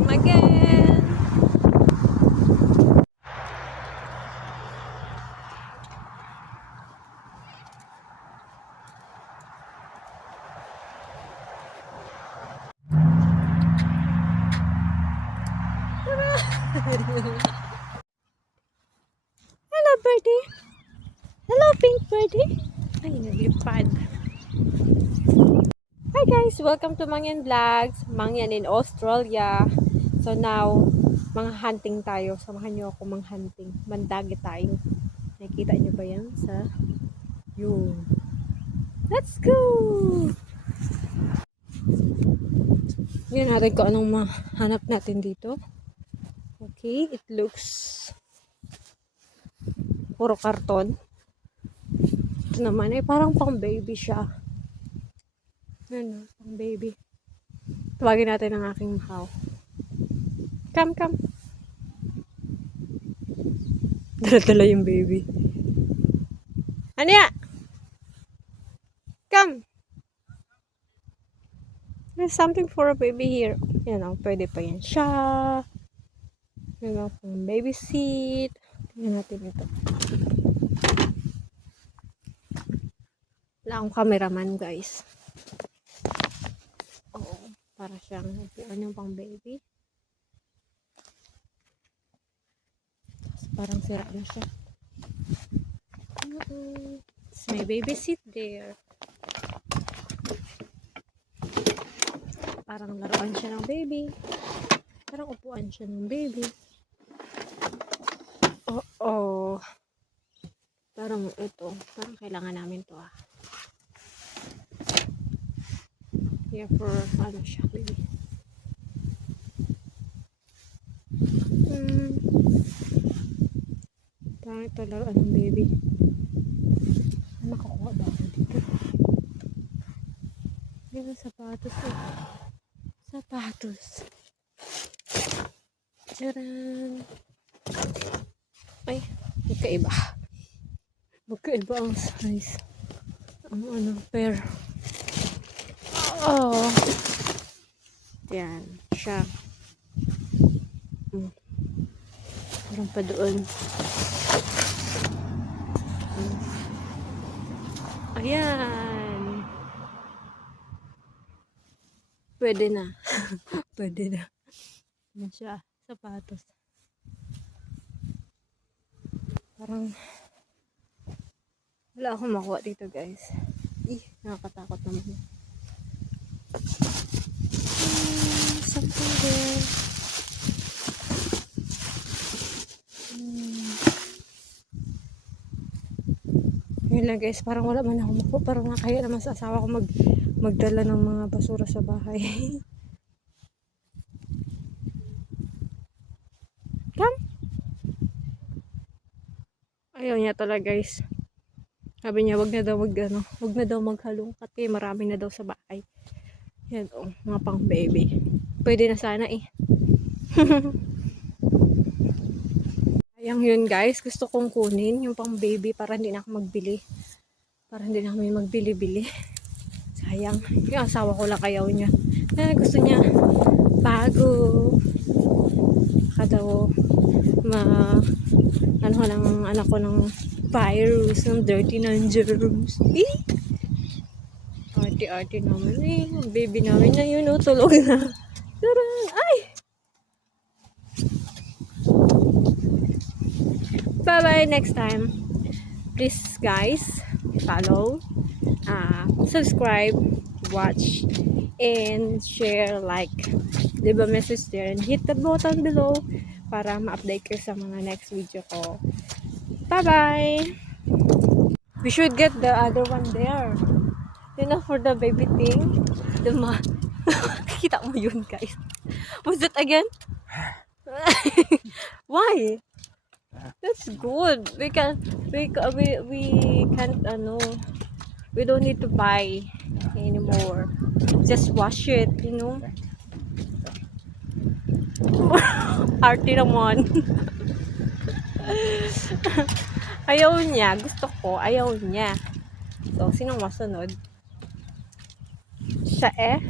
time again. Hello, birdie. Hello, pink birdie. Ay, naglipad. Hi guys, welcome to Mangyan Vlogs. Mangyan in Australia. So now, mga hunting tayo. Samahan niyo ako hunting. Mandagi tayo. Nakikita niyo ba yan sa yun? Let's go! Ngayon natin kung anong mahanap natin dito. Okay, it looks puro karton. Ito naman ay parang pang baby siya. Ano, pang baby. Tawagin natin ang aking mahaw. Come, come. Dala-dala yung baby. Ano ya? Come. There's something for a baby here. Yan o, pwede pa yan siya. Yan o, pang baby seat. Tingnan natin ito. Wala akong cameraman, guys. Oo, para siyang upuan yung pang baby. Tapos parang sira na siya. It's my baby seat there. Parang laruan siya ng baby. Parang upuan siya ng baby. Oo. Parang ito. Parang kailangan namin to ah. Yeah, for ano siya, baby. Parang ito laruan ng baby. Makakuha ba ako dito? Yan, sapatos eh. Sapatos. Tcharan! Ay, magkaiba. Magkaiba ang size. Ang ano, pair. Oh. Yan, siya. Parang pa doon. Ayan. Pwede na. Pwede na. Yan siya. Sapatos. Parang wala akong makuha dito, guys. Nakakatakot naman. Something there. Yun lang, guys. Parang wala man ako makuha. Parang nakaya naman sa asawa ko magdala ng mga basura sa bahay. Come. Ayaw niya talaga, guys. Sabi niya, wag na daw maghalongkat kaya marami na daw sa bahay. Yan mga pang baby. Pwede na sana eh. Ayang yun, guys. Gusto kong kunin yung pang baby para hindi na ako magbili. Para hindi na kami magbili-bili. Sayang. Yung asawa ko lang ayaw niya. Gusto niya bago. Daw ano lang anak ko ng virus, ng dirty ng germs. Arte-arte naman eh. Baby namin na yun, tulog na. Tarang! Ay! Bye-bye next time. Please guys, follow, subscribe, watch, and share, like, leave a message there, and hit the button below para ma-update kayo sa mga next video ko. Bye-bye! We should get the other one there. You know, for the baby thing. Kita mo yun, guys. What's that again? Why? That's good. We can't, we don't need to buy anymore. Just wash it, you know. Arte naman. Ayaw niya. Gusto ko. Ayaw niya. So, sinong masunod? Siya eh.